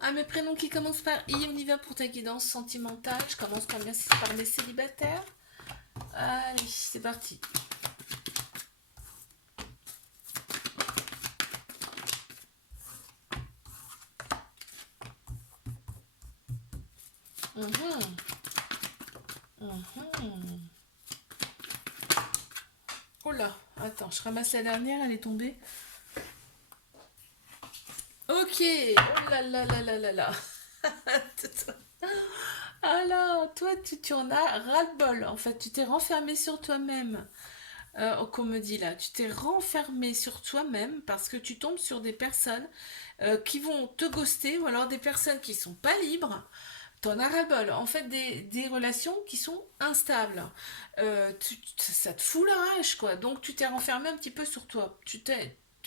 à mes prénoms qui commencent par I. On y va pour ta guidance sentimentale. Je commence par mes célibataires. Allez, c'est parti. Mhm, mhm. Oh là, attends, je ramasse la dernière, elle est tombée. Ok, oh là là là là là là. Alors, toi, tu en as ras-le-bol. En fait, tu t'es renfermé sur toi-même. Qu'on me dit là, tu t'es renfermé sur toi-même parce que tu tombes sur des personnes qui vont te ghoster ou alors des personnes qui sont pas libres. T'en as ras-le-bol. En fait, des relations qui sont instables. Ça te fout la rage, quoi. Donc, tu t'es renfermé un petit peu sur toi.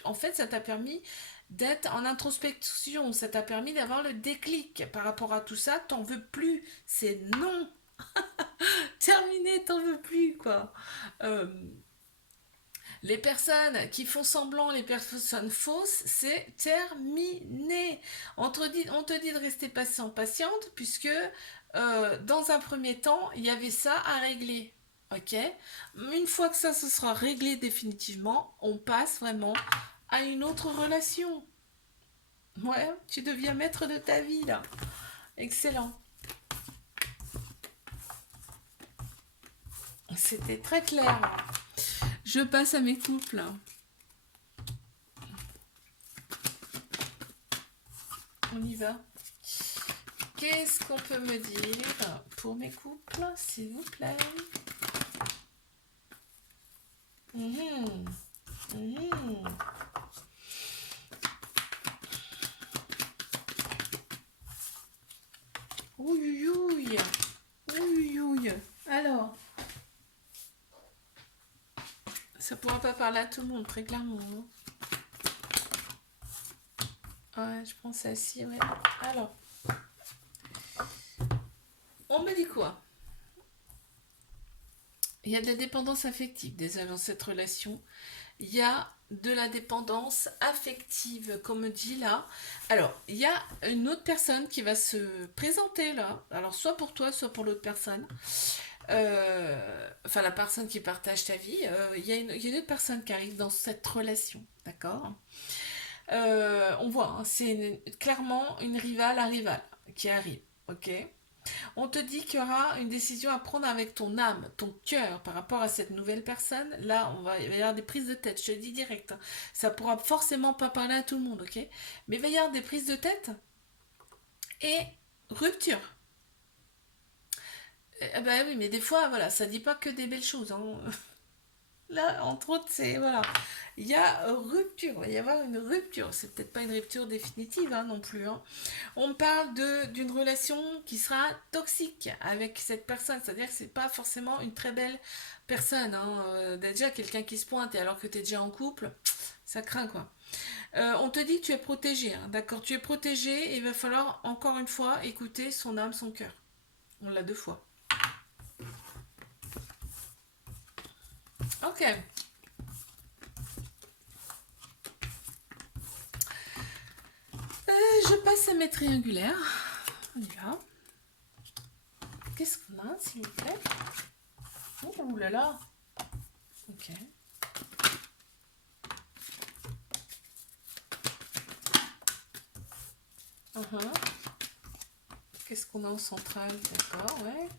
En fait, ça t'a permis d'être en introspection. Ça t'a permis d'avoir le déclic. Par rapport à tout ça, t'en veux plus. C'est non. Terminé, t'en veux plus, quoi. Euh, les personnes qui font semblant, les personnes fausses, c'est terminé. On te dit de rester patient, patiente, puisque dans un premier temps, il y avait ça à régler. Ok. Une fois que ça se sera réglé définitivement, on passe vraiment à une autre relation. Ouais, tu deviens maître de ta vie là. Excellent. C'était très clair. Je passe à mes couples. On y va. Qu'est-ce qu'on peut me dire pour mes couples, s'il vous plaît? Mhm, mhm. Ouïe, ouïe, ouïe, ouïe. Alors, ça pourra pas parler à tout le monde, très clairement. Hein. Ouais, je pense à si, ouais. Alors, on me dit quoi? Il y a de la dépendance affective déjà dans cette relation. Il y a de la dépendance affective, comme me dit là. Alors, il y a une autre personne qui va se présenter là. Alors, soit pour toi, soit pour l'autre personne. Enfin, la personne qui partage ta vie. Il y a une autre personne qui arrive dans cette relation. D'accord. On voit, hein, clairement une rivale à rivale qui arrive. Ok. On te dit qu'il y aura une décision à prendre avec ton âme, ton cœur par rapport à cette nouvelle personne. Là, il va y avoir des prises de tête, je te le dis direct. Hein. Ça pourra forcément pas parler à tout le monde, ok? Mais il va y avoir des prises de tête et rupture. Bah oui, mais des fois, voilà, ça dit pas que des belles choses. Hein. Là, entre autres, c'est voilà, il y a rupture, il va y avoir une rupture. C'est peut-être pas une rupture définitive hein, non plus. Hein. On parle d'une relation qui sera toxique avec cette personne, c'est-à-dire que c'est pas forcément une très belle personne. Hein. Déjà quelqu'un qui se pointe et alors que tu es déjà en couple, ça craint quoi. On te dit que tu es protégé, hein, d'accord, tu es protégé et il va falloir encore une fois écouter son âme, son cœur. On l'a deux fois. Ok. Je passe à mes triangulaires. On y va. Qu'est-ce qu'on a, s'il vous plaît? Oh là là. Ok. Uh-huh. Qu'est-ce qu'on a en centrale? D'accord, ouais.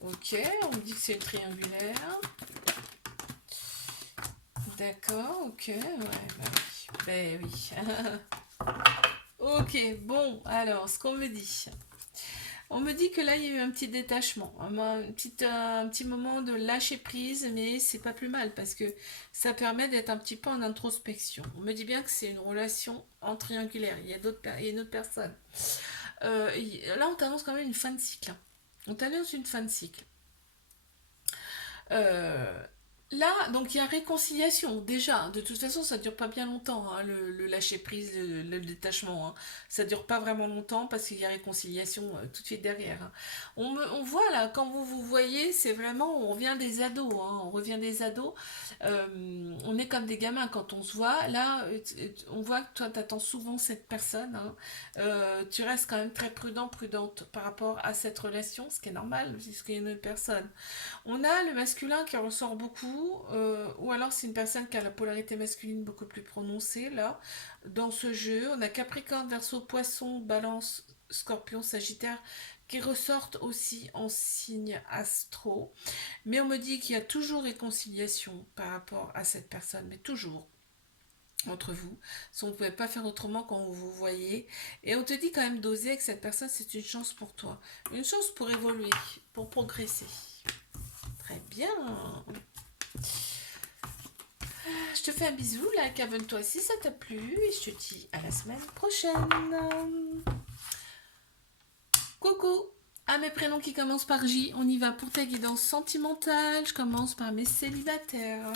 Ok, on me dit que c'est une triangulaire. D'accord, ok, ouais, bah oui. Ben oui. Ok, bon, alors, ce qu'on me dit. On me dit que là, il y a eu un petit détachement, un petit moment de lâcher prise, mais c'est pas plus mal parce que ça permet d'être un petit peu en introspection. On me dit bien que c'est une relation en triangulaire. Il y a une autre personne. Là, on t'annonce quand même une fin de cycle. Hein. On t'annonce une fin de cycle. Euh, Là, donc il y a réconciliation. Déjà, de toute façon, ça dure pas bien longtemps, hein, le lâcher prise, le détachement, hein. Ça dure pas vraiment longtemps parce qu'il y a réconciliation tout de suite derrière, hein. On voit là, quand vous vous voyez, c'est vraiment, on revient des ados, hein, on revient des ados. On est comme des gamins quand on se voit. Là, on voit que toi, t'attends souvent cette personne, hein. Tu restes quand même très prudent, prudente par rapport à cette relation, ce qui est normal, puisqu'il y a une autre personne. On a le masculin qui ressort beaucoup, ou alors c'est une personne qui a la polarité masculine beaucoup plus prononcée, là, dans ce jeu. On a Capricorne, Verseau, Poisson, Balance, Scorpion, Sagittaire, qui ressortent aussi en signe astro. Mais on me dit qu'il y a toujours réconciliation par rapport à cette personne, mais toujours entre vous. Si on ne pouvait pas faire autrement quand vous vous voyez. Et on te dit quand même d'oser que cette personne, c'est une chance pour toi. Une chance pour évoluer, pour progresser. Très bien. Je te fais un bisou, like, abonne-toi si ça t'a plu et je te dis à la semaine prochaine. Coucou à mes prénoms qui commencent par J, on y va pour ta guidance sentimentale. Je commence par mes célibataires.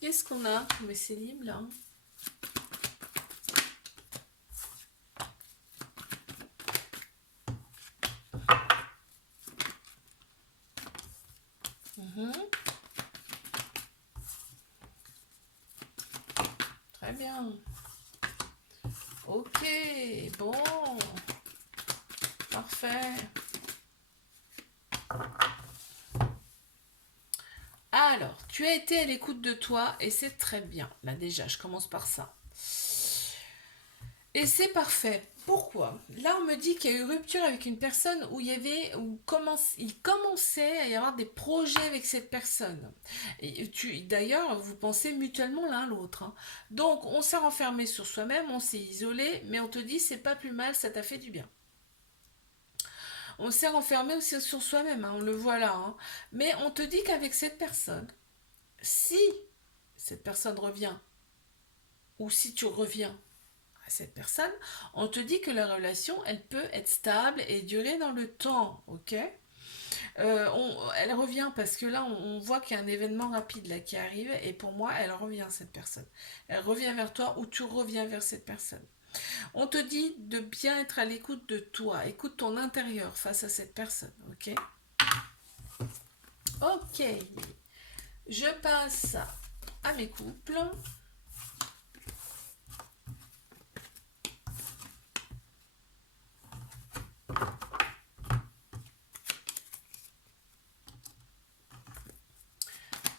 Qu'est-ce qu'on a pour mes célibes là? Mhm. Très bien. Ok, bon, parfait. Alors, tu as été à l'écoute de toi et c'est très bien. Là déjà, je commence par ça. Et c'est parfait. Pourquoi? Là, on me dit qu'il y a eu rupture avec une personne où il y avait, il commençait à y avoir des projets avec cette personne. Et d'ailleurs, vous pensez mutuellement l'un l'autre, hein. Donc, on s'est renfermé sur soi-même, on s'est isolé, mais on te dit c'est pas plus mal, ça t'a fait du bien. On s'est renfermé aussi sur soi-même, hein, on le voit là, hein. Mais on te dit qu'avec cette personne, si cette personne revient, ou si tu reviens à cette personne, on te dit que la relation, elle peut être stable et durer dans le temps, ok? Elle revient parce que là, on voit qu'il y a un événement rapide là qui arrive et pour moi, elle revient cette personne. Elle revient vers toi ou tu reviens vers cette personne. On te dit de bien être à l'écoute de toi, écoute ton intérieur face à cette personne, ok? Ok, je passe à mes couples.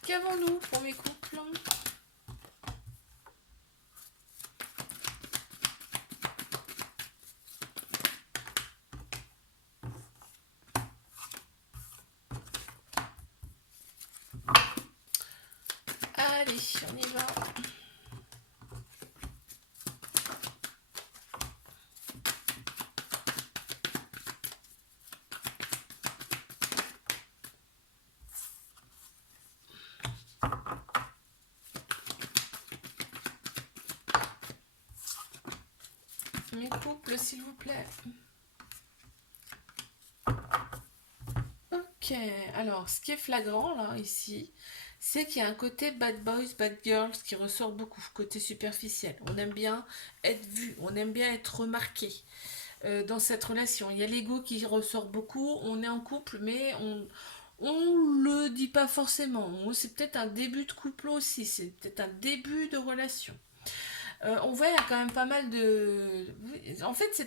Qu'avons-nous pour mes couples? Allez, on y va. Mes couples, s'il vous plaît. Ok, alors ce qui est flagrant là, ici, c'est qu'il y a un côté bad boys, bad girls qui ressort beaucoup, côté superficiel. On aime bien être vu, on aime bien être remarqué dans cette relation. Il y a l'ego qui ressort beaucoup, on est en couple, mais on le dit pas forcément. C'est peut-être un début de couple aussi, c'est peut-être un début de relation. On voit il y a quand même pas mal de... En fait,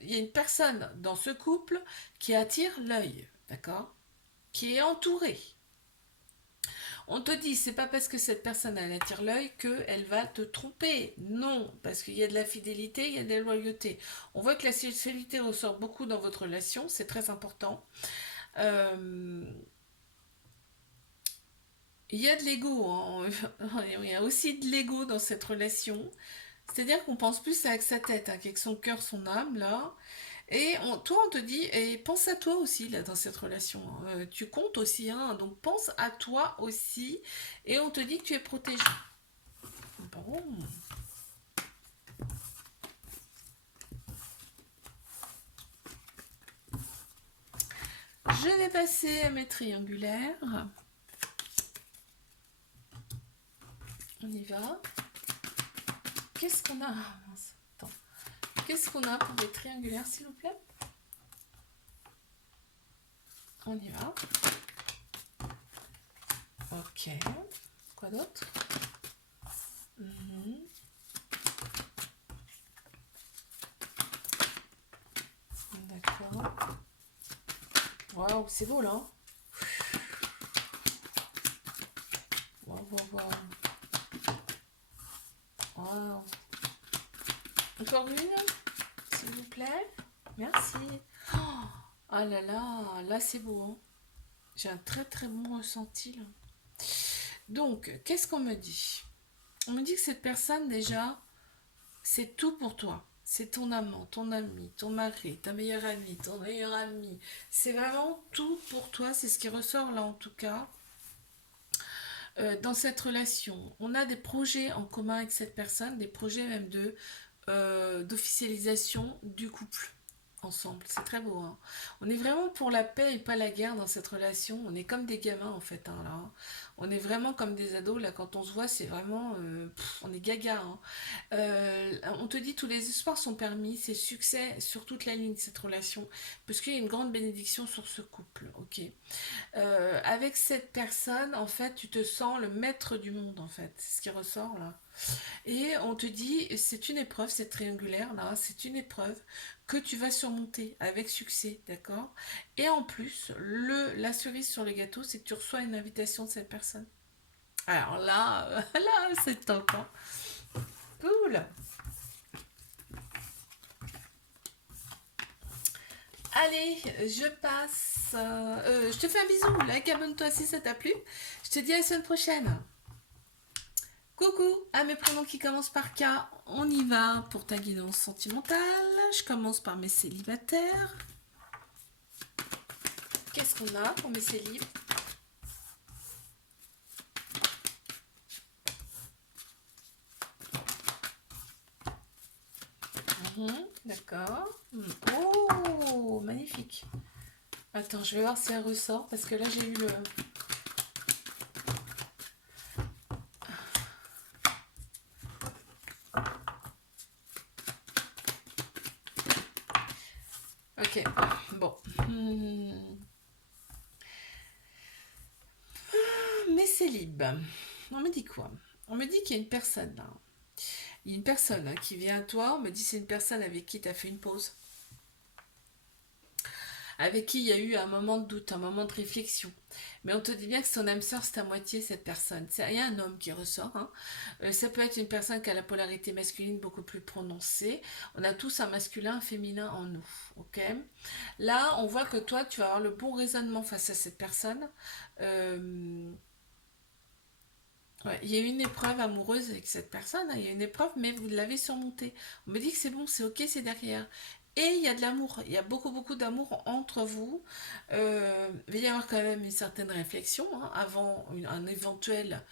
il y a une personne dans ce couple qui attire l'œil, d'accord? Qui est entourée. On te dit, c'est pas parce que cette personne elle attire l'œil qu'elle va te tromper. Non, parce qu'il y a de la fidélité, il y a de la loyauté. On voit que la sexualité ressort beaucoup dans votre relation, c'est très important. Euh, il y a de l'ego, hein. Il y a aussi de l'ego dans cette relation. C'est-à-dire qu'on pense plus avec sa tête, hein, qu'avec son cœur, son âme, là. Et toi, on te dit, et pense à toi aussi, là, dans cette relation, hein. Tu comptes aussi, hein, donc pense à toi aussi. Et on te dit que tu es protégé. Bon. Je vais passer à mes triangulaires. On y va. Qu'est-ce qu'on a? Ah, mince. Attends. Qu'est-ce qu'on a pour les triangulaires, s'il vous plaît? On y va. Ok. Quoi d'autre? D'accord. Waouh, c'est beau là. Waouh, waouh, waouh. Waouh. Encore une, s'il vous plaît. Merci. Oh là là c'est beau, hein. J'ai un très très bon ressenti là. Donc, qu'est-ce qu'on me dit? On me dit que cette personne déjà, c'est tout pour toi. C'est ton amant, ton ami, ton mari, ta meilleure amie, ton meilleur ami. C'est vraiment tout pour toi. C'est ce qui ressort là en tout cas. Dans cette relation, on a des projets en commun avec cette personne, des projets même d'officialisation du couple ensemble. C'est très beau, hein. On est vraiment pour la paix et pas la guerre dans cette relation. On est comme des gamins en fait, hein, là. On est vraiment comme des ados là. Quand on se voit, c'est vraiment, on est gaga, hein. On te dit tous les espoirs sont permis, c'est succès sur toute la ligne cette relation, parce qu'il y a une grande bénédiction sur ce couple, ok. Avec cette personne, en fait, tu te sens le maître du monde, en fait. C'est ce qui ressort là. Et on te dit, c'est une épreuve, cette triangulaire là, c'est une épreuve que tu vas surmonter avec succès, d'accord? Et en plus, la cerise sur le gâteau, c'est que tu reçois une invitation de cette personne. Alors là, là, c'est top, hein. Cool. Allez, je passe. Je te fais un bisou. Like, abonne-toi si ça t'a plu. Je te dis à la semaine prochaine. Coucou à mes prénoms qui commencent par K. On y va pour ta guidance sentimentale. Je commence par mes célibataires. Qu'est-ce qu'on a pour mes célibes? D'accord. Oh, magnifique. Attends, je vais voir si elle ressort parce que là j'ai eu le... Ok, bon. Mes célibes. On me dit quoi? On me dit qu'il y a une personne là. Il y a une personne hein, qui vient à toi. On me dit c'est une personne avec qui tu as fait une pause. Avec qui il y a eu un moment de doute, un moment de réflexion. Mais on te dit bien que son âme sœur, c'est à moitié cette personne. Il y a un homme qui ressort, hein. Ça peut être une personne qui a la polarité masculine beaucoup plus prononcée. On a tous un masculin, un féminin en nous. Ok. Là, on voit que toi, tu vas avoir le bon raisonnement face à cette personne. Ouais, il y a eu une épreuve amoureuse avec cette personne, hein. Il y a une épreuve, mais vous l'avez surmontée. On me dit que c'est bon, c'est ok, c'est derrière. Et il y a de l'amour, il y a beaucoup, beaucoup d'amour entre vous. Il va y avoir quand même une certaine réflexion hein, avant un éventuel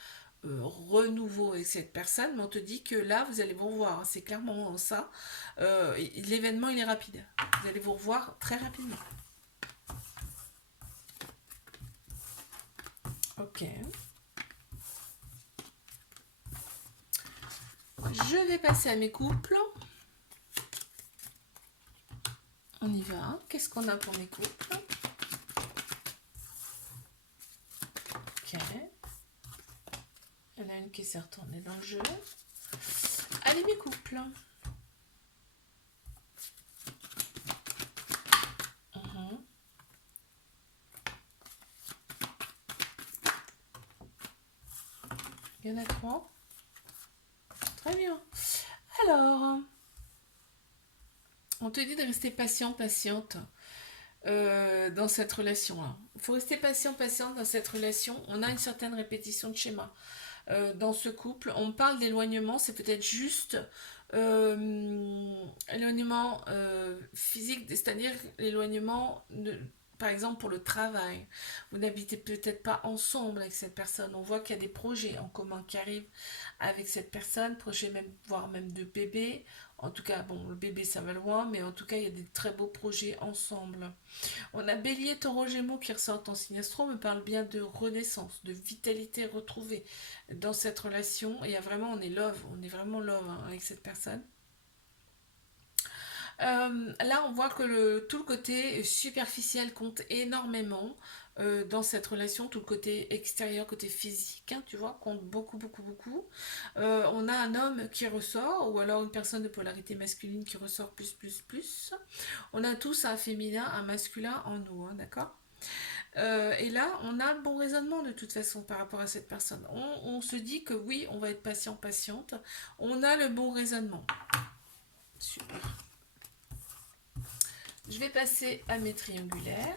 renouveau avec cette personne, mais on te dit que là, vous allez vous revoir, hein. C'est clairement ça. L'événement, il est rapide. Vous allez vous revoir très rapidement. Ok. Je vais passer à mes couples. On y va. Qu'est-ce qu'on a pour mes couples? Ok. Il y en a une qui s'est retournée dans le jeu. Allez, mes couples. Il y en a trois. Très bien. Alors, on te dit de rester patient, patiente dans cette relation-là. Il faut rester patient, patiente dans cette relation. On a une certaine répétition de schéma dans ce couple. On parle d'éloignement, c'est peut-être juste éloignement physique, c'est-à-dire l'éloignement par exemple pour le travail. Vous n'habitez peut-être pas ensemble avec cette personne. On voit qu'il y a des projets en commun qui arrivent avec cette personne, projets même, voire même de bébé. En tout cas, bon, le bébé ça va loin, mais en tout cas, il y a des très beaux projets ensemble. On a Bélier, Taureau, Gémeaux qui ressortent en signe astro, me parle bien de renaissance, de vitalité retrouvée dans cette relation. Et il y a vraiment, on est love, on est vraiment love hein, avec cette personne. Là, on voit que tout le côté superficiel compte énormément dans cette relation, tout le côté extérieur, côté physique, hein, tu vois, compte beaucoup, beaucoup, beaucoup. On a un homme qui ressort, ou alors une personne de polarité masculine qui ressort plus, plus, plus. On a tous un féminin, un masculin en nous, hein, d'accord. Et là, on a le bon raisonnement de toute façon par rapport à cette personne. On se dit que oui, on va être patient, patiente. On a le bon raisonnement. Super. Je vais passer à mes triangulaires.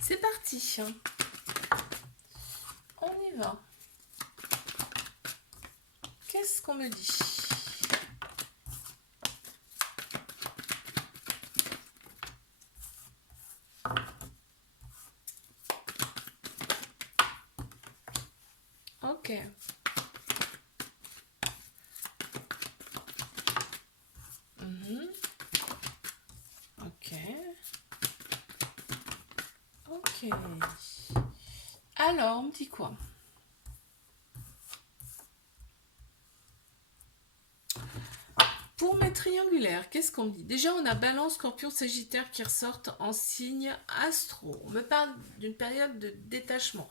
C'est parti. On y va. Qu'est-ce qu'on me dit? Ok. Mhm. Ok. Ok. Alors, on me dit quoi? Pour mes triangulaires, qu'est-ce qu'on me dit? Déjà, on a Balance, Scorpion, Sagittaire qui ressortent en signe astro. On me parle d'une période de détachement.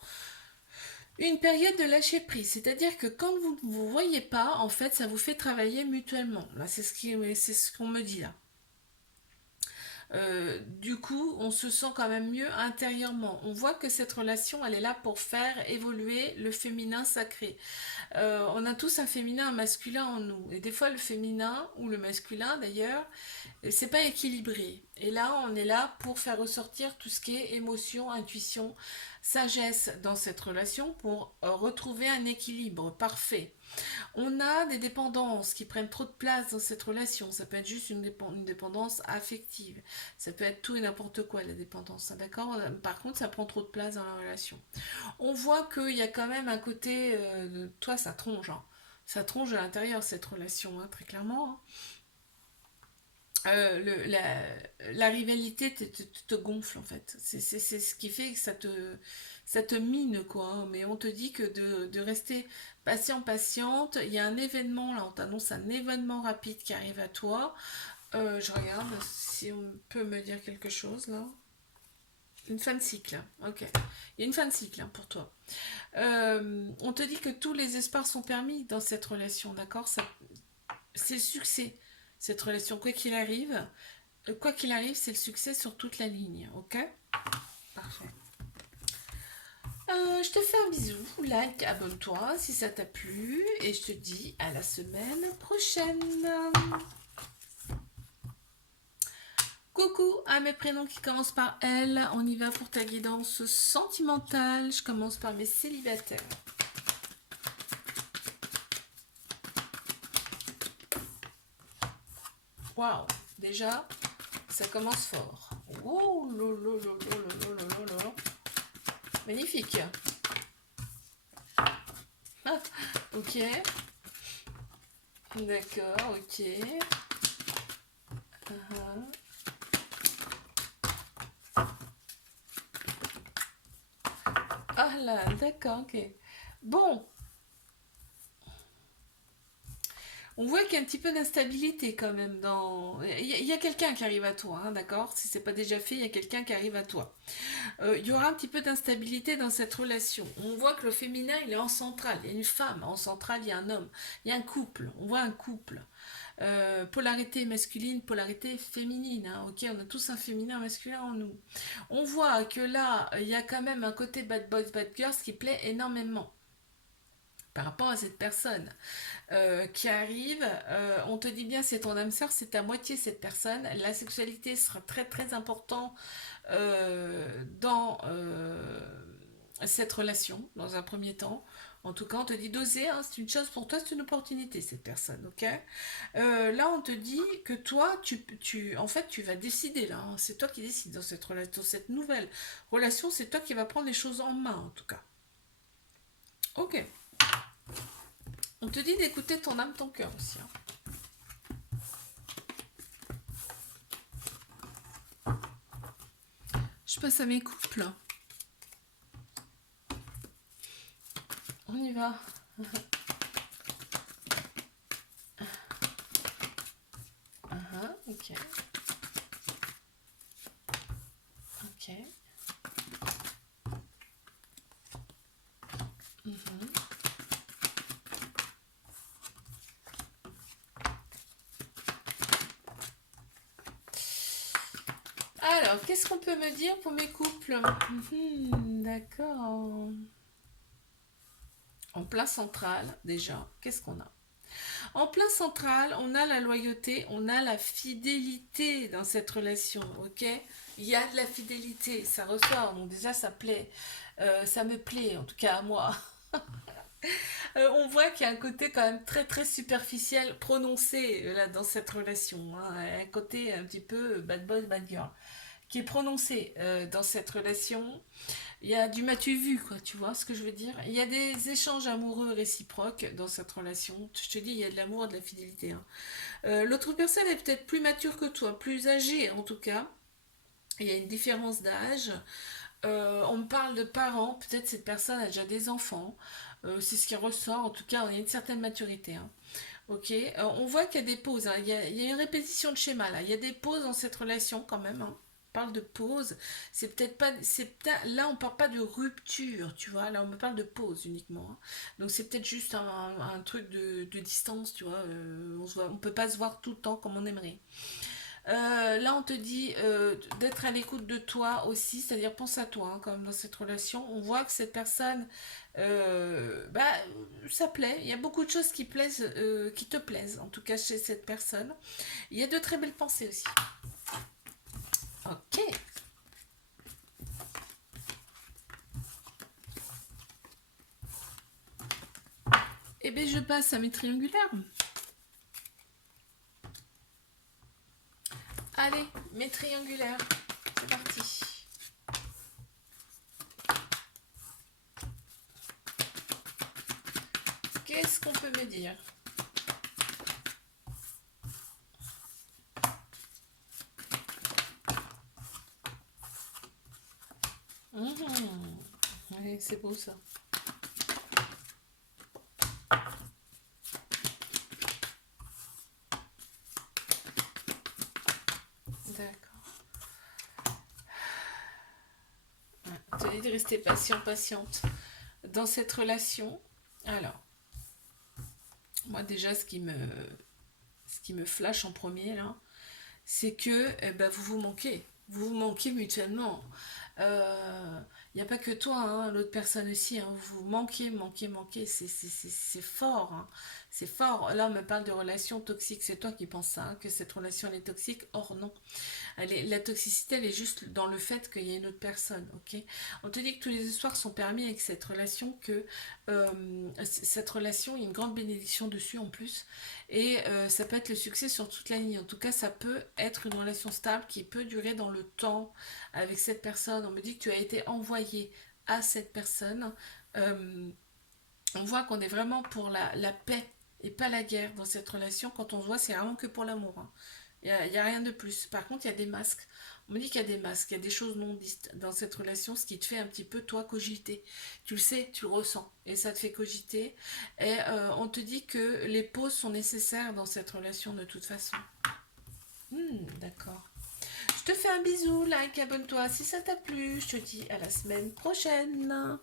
Une période de lâcher prise, c'est-à-dire que quand vous ne vous voyez pas, en fait, ça vous fait travailler mutuellement. Là, c'est ce qu'on me dit là. Du coup, on se sent quand même mieux intérieurement. On voit que cette relation, elle est là pour faire évoluer le féminin sacré. On a tous un féminin, un masculin en nous. Et des fois, le féminin ou le masculin, d'ailleurs, c'est pas équilibré. Et là, on est là pour faire ressortir tout ce qui est émotion, intuition, sagesse dans cette relation pour retrouver un équilibre parfait. On a des dépendances qui prennent trop de place dans cette relation. Ça peut être juste une dépendance affective. Ça peut être tout et n'importe quoi, la dépendance. Hein, d'accord. Par contre, ça prend trop de place dans la relation. On voit qu'il y a quand même un côté... toi, ça tronche. Hein. Ça tronche à l'intérieur, cette relation, hein, très clairement. Hein. La rivalité te gonfle en fait. C'est ce qui fait que ça te mine quoi. Hein. Mais on te dit que de rester patient, patiente, il y a un événement là, on t'annonce un événement rapide qui arrive à toi. Je regarde si on peut me dire quelque chose là. Une fin de cycle, ok. Il y a une fin de cycle hein, pour toi. On te dit que tous les espoirs sont permis dans cette relation, d'accord. C'est le succès, cette relation, quoi qu'il arrive, c'est le succès sur toute la ligne, ok. Parfait. Je te fais un bisou, like, abonne-toi si ça t'a plu, et je te dis à la semaine prochaine. Coucou à mes prénoms qui commencent par L, on y va pour ta guidance sentimentale, je commence par mes célibataires. Waouh, déjà, ça commence fort. Oh, lolo, lolo, lolo, lolo, lolo. Magnifique. Ah, ok. D'accord, ok. Uh-huh. Ah là, d'accord, ok. Bon, on voit qu'il y a un petit peu d'instabilité quand même dans... Il y a quelqu'un qui arrive à toi, hein, d'accord. Si c'est pas déjà fait, il y a quelqu'un qui arrive à toi. Il y aura un petit peu d'instabilité dans cette relation. On voit que le féminin, il est en centrale. Il y a une femme, en centrale, il y a un homme. Il y a un couple. On voit un couple. Polarité masculine, polarité féminine. Hein, ok, on a tous un féminin, un masculin en nous. On voit que là, il y a quand même un côté bad boys, bad girls qui plaît énormément par rapport à cette personne qui arrive. On te dit bien, c'est ton âme sœur, c'est à moitié cette personne. La sexualité sera très très important dans cette relation, dans un premier temps. En tout cas, on te dit d'oser, hein, c'est une chose pour toi, c'est une opportunité, cette personne, ok? Là, on te dit que toi, en fait, tu vas décider, là, hein, c'est toi qui décides dans cette relation, dans cette nouvelle relation, c'est toi qui vas prendre les choses en main, en tout cas. Ok. On te dit d'écouter ton âme, ton cœur aussi, hein. Je passe à mes couples. On y va. Ok. Ok. Mhm. Alors, qu'est-ce qu'on peut me dire pour mes couples? D'accord. En plein central, déjà, qu'est-ce qu'on a? En plein central, on a la loyauté, on a la fidélité dans cette relation, ok? Il y a de la fidélité, ça ressort, donc déjà ça plaît. Ça me plaît, en tout cas à moi. On voit qu'il y a un côté quand même très très superficiel prononcé là dans cette relation, hein. Un côté un petit peu bad boy, bad girl, qui est prononcé dans cette relation. Il y a du m'as-tu vu, quoi, tu vois ce que je veux dire? Il y a des échanges amoureux réciproques dans cette relation. Je te dis, il y a de l'amour et de la fidélité, hein. L'autre personne est peut-être plus mature que toi, plus âgée en tout cas. Il y a une différence d'âge. On me parle de parents, peut-être cette personne a déjà des enfants. C'est ce qui ressort, en tout cas, il y a une certaine maturité, hein. Ok. On voit qu'il y a des pauses, hein. Il y a une répétition de schéma là. Il y a des pauses dans cette relation quand même, hein. On parle de pause. C'est peut-être pas. Là, on parle pas de rupture, tu vois. Là, on me parle de pause uniquement, hein. Donc, c'est peut-être juste un truc de distance, tu vois. On peut pas se voir tout le temps comme on aimerait. Là, on te dit d'être à l'écoute de toi aussi, c'est-à-dire pense à toi, hein, comme dans cette relation. On voit que cette personne, bah, ça plaît. Il y a beaucoup de choses qui plaisent, qui te plaisent, en tout cas chez cette personne. Il y a de très belles pensées aussi. Ok. Eh bien, je passe à mes triangulaires. Allez, mes triangulaires. C'est parti. Qu'est-ce qu'on peut me dire? Mhm. Ouais, c'est beau ça. D'accord. Ouais, tu as dit de rester patient, patiente dans cette relation. Alors, moi déjà, ce qui me flash en premier là, c'est que ben, vous vous manquez. Vous vous manquez mutuellement. Il n'y a pas que toi, hein, l'autre personne aussi, hein, vous manquez, manquez, manquez. C'est fort, hein. C'est fort. Là, on me parle de relation toxique. C'est toi qui penses ça, hein, que cette relation elle est toxique. Or, non. La toxicité, elle est juste dans le fait qu'il y a une autre personne, ok? On te dit que tous les espoirs sont permis avec cette relation, que cette relation, il y a une grande bénédiction dessus en plus, et ça peut être le succès sur toute la ligne. En tout cas, ça peut être une relation stable qui peut durer dans le temps avec cette personne. On me dit que tu as été envoyé à cette personne. Euh, on voit qu'on est vraiment pour la paix et pas la guerre dans cette relation. Quand on se voit, c'est vraiment que pour l'amour, hein. Il y a rien de plus. Par contre, il y a des masques. On me dit qu'il y a des masques, il y a des choses non dites dans cette relation, ce qui te fait un petit peu, toi, cogiter. Tu le sais, tu le ressens, et ça te fait cogiter. Et on te dit que les pauses sont nécessaires dans cette relation de toute façon. D'accord. Je te fais un bisou, like, abonne-toi si ça t'a plu. Je te dis à la semaine prochaine.